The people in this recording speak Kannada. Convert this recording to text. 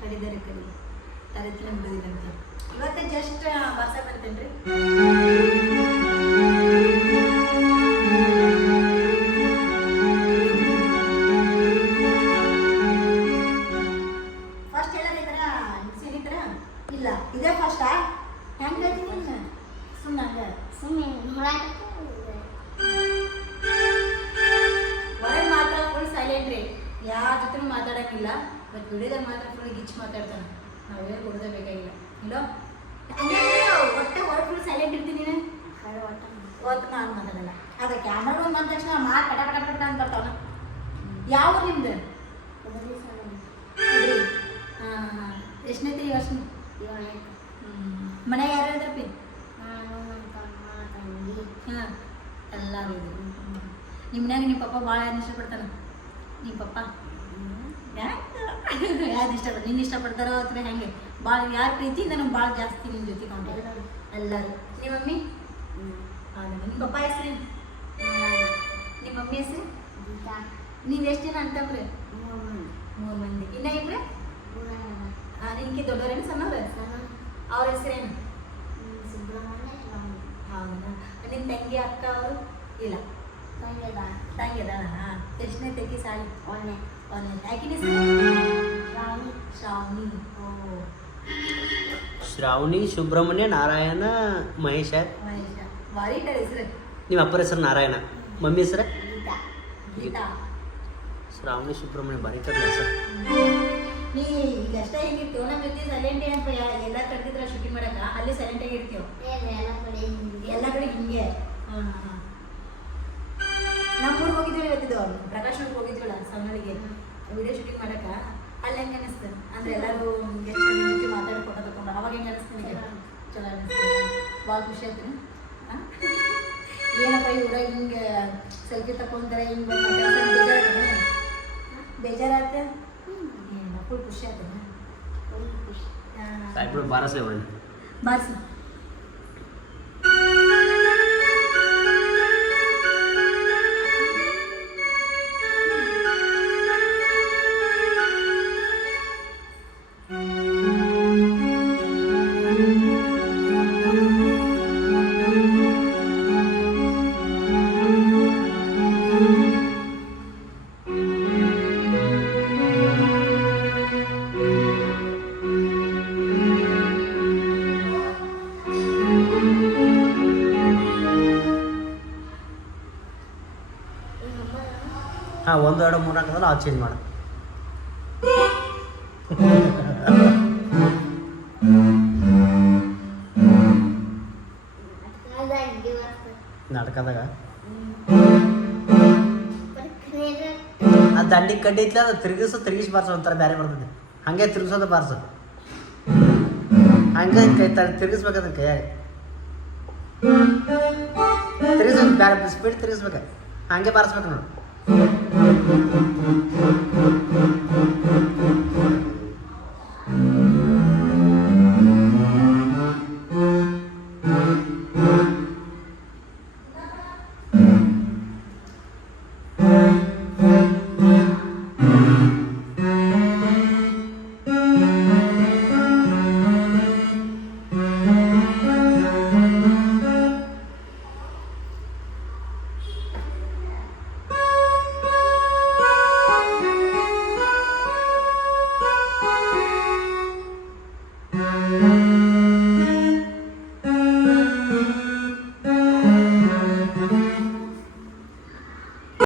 ಕಡಿದರೆ ಕಡಿ ತರತ್ತಿನ ಬಿಡುದಿಲ್ಲ ಅಂತ ಇವತ್ತೆ ಜಸ್ಟ್ ಬರ್ಸ ಬರ್ತೇನ್ರಿ ಫಸ್ಟ್ ಹೇಳೋದಿದ್ರ ಸಿಡಿದ್ರ ಇಲ್ಲ ಇದೇ ಫಸ್ಟಾ ಹೆಂಗ್ ಹೇಳ್ತೀನಿ ಸುಮ್ಮನೆ ಹಂಗ. ಸುಮ್ಮನೆ ಹೊರಗೆ ಮಾತ್ರ ಫುಲ್ ಸೈಲೆಂಟ್ ರೀ. ಯಾರ ಮಾತಾಡಂಗಿಲ್ಲ ಬಟ್ ವಿಡಿಯೋದಾಗ ಮಾತ್ರ ಫುಲ್ ಗಿಚ್ ಮಾತಾಡ್ತಾನೆ. ನಾವೇ ಕೊಡೋದೇ ಬೇಕಾಗಿಲ್ಲ. ಇಲ್ಲೋ? ಒಟ್ಟೆ ಹೊರಗೆ ಫುಲ್ ಸೈಲೆಂಟ್ ಇರ್ತೀನಿ ನೀನು. ಒಟ್ಟ ನಾನು ಮಾತಾಡಲ್ಲ. ಅದ ಕ್ಯಾಮ್ರಾ ಒಂದು ಬಂದ ತಕ್ಷಣ ಮಾತು ಕಟ ಕಟ ಕಟ ಅಂತ ಬರ್ತಾವನ. ಯಾವ ನಿಮ್ದು? ಹಾಂ ಹಾಂ ಎಷ್ಟನೇ ವರ್ಷ ಏಳು ಮನೆಗೆ ಯಾರು ಇದ್ರಪ್ಪಿ ಹಾಂ. ಎಲ್ಲರೂ ನಿಮ್ಮ ಮನ್ಯಾಗ ನಿಮ್ಮ ಪಪ್ಪ ಭಾಳ ಯಾರು ಇಷ್ಟಪಡ್ತಾನ? ನಿಮ್ಮ ಪಪ್ಪ? ಯಾರು ಇಷ್ಟಪಡ್ತಾರೆ ನಿನ್ನ ಇಷ್ಟಪಡ್ತಾರೋ ಅಥವಾ ಹೆಂಗೆ? ಭಾಳ ಯಾರ ಪ್ರೀತಿಯಿಂದ ನಮ್ಗೆ ಭಾಳ ಜಾಸ್ತಿ ನಿನ್ನ ಜೊತೆ ಕಾಂಟ್ಯಾಕ್ಟ್ ಎಲ್ಲರೂ. ನಿಮ್ಮ ಮಮ್ಮಿ? ಹೌದಾ? ನಿಮ್ಮ ಪಪ್ಪ ಹೆಸ್ರಿ ನಿಮ್ಮ ಮಮ್ಮಿ ಹೆಸ್ರಿ? ನೀವು ಎಷ್ಟು ಜನ ಅಂತಂದ್ರೆ ಮೂರು ಮೂರು ಮಂದಿ. ಇನ್ನ ಇಬ್ರೆ? ನಿನ್ಗೆ ದೊಡ್ಡವರೇನು ಸಣ್ಣವ್ರ ಸಣ್ಣ. ಅವ್ರ ಹೆಸರೇನು? ಹೌದಾ? ನಿಮ್ಮ ತಂಗಿ ಅಕ್ಕ ಅವರು? ಇಲ್ಲ. ತಂಗಿದ? ತಂಗಿ ಅದ ಎಷ್ಟನೇ ತೆಗಿ ಸಾಲಿ? ಒಳ್ಳೆ ಒಂದೇ ಆಕಿನ ಶ್ರಾವಣಿ ಓ. ಶ್ರಾವಣಿ ಸುಬ್ರಹ್ಮಣ್ಯ ನಾರಾಯಣ ಮಹೇಶ. ಮಹೇಶ. ಭಾರಿ ಹೆಸರು. ನಿಮ್ಮ ಅಪ್ಪರ ಹೆಸರು ನಾರಾಯಣ. ಮಮ್ಮಿ ಹೆಸರು? ಗೀತಾ. ಗೀತಾ. ಶ್ರಾವಣಿ ಸುಬ್ರಹ್ಮಣ್ಯ ಬಾರಿ ಕಡೆ ಹೆಸರು. ನೀ ಈಗ ಅಷ್ಟೇ ಹೆಂಗಿರ್ತೀವ ನಮ್ಮ ಜೊತೆ ಸೈಲೆಂಟ್ ಅಂತ ಎಲ್ಲ ಕರೆದಿದ್ರ ಶೂಟಿಂಗ್ ಮಾಡಕ ಅಲ್ಲಿ ಸೈಲೆಂಟ್ ಆಗಿ ಇರ್ತೀವ ಎಲ್ಲ ಕಡೆ ಹಿಂಗೆ. ನಮ್ಮ ಊರಿಗೆ ಹೋಗಿದ್ವಿ ಇವತ್ತಿದ್ದು ಪ್ರಕಾಶ್ ಹೋಗಿದ್ವಿ ಹೋಗಿದ್ವಲ್ಲ ಸಣ್ಣಳಿಗೆ ವಿಡಿಯೋ ಶೂಟಿಂಗ್ ಮಾಡಕ ಅಲ್ಲಿ ಹೆಂಗೆ ಅನಿಸ್ತು ಅಂದ್ರೆ ಎಲ್ಲರೂ ನಿಮಗೆ ಚೆನ್ನಾಗಿ ಮಾತಾಡಿ ಫೋಟೋ ತಗೊಂಡು ಅವಾಗ ಹೆಂಗೆ ಅನಿಸ್ತು ನಿಮಗೆ? ಚಲೋ ಅನಿಸ್ತು ಭಾಳ ಖುಷಿ ಆಯ್ತು ಏನಪ್ಪ ಇವ್ರ ಹಿಂಗೆ ಸೆಲ್ಫಿ ತಕೊಂತಾರೆ ಹಿಂಗೆ ಬೇಜಾರಾಗ್ತದೆ ಬೇಜಾರಾಗ್ತದೆ? ಏನು ಫುಲ್ ಖುಷಿ ಆಯ್ತು ಫುಲ್ ಖುಷಿ. ಬಾರಸೆ ಬಾರ್ಸ. ಹಾಂ, ಒಂದು, ಎರಡು, ಮೂರು ಹಾಕದಲ್ಲ, ಅದು ಚೇಂಜ್ ಮಾಡು. ನಾಟಕದಾಗ? ಅದು ಆ ದಂಡಿ ಕಡ್ಡಿ ಐತ್ಲ, ಅದು ತಿರುಗಿಸು, ತಿರುಗಿಸಿ ಬಾರ್ಸು, ಒಂಥರ ಬೇರೆ ಬರ್ತದೆ. ಹಂಗೆ ತಿರುಗಿಸೋದು ಬಾರ್ಸು. ಹಂಗೆ ಕೈ ತಿರುಗಿಸ್ಬೇಕದ ಕೈಯಾಗ. ತಿರುಗಿಸ್ ಬೇರೆ ಸ್ಪೀಡ್ ತಿರುಗಿಸ್ಬೇಕು. ಹಂಗೆ ಬಾರಿಸ್ಬೇಕು ನೋಡು. Thank you.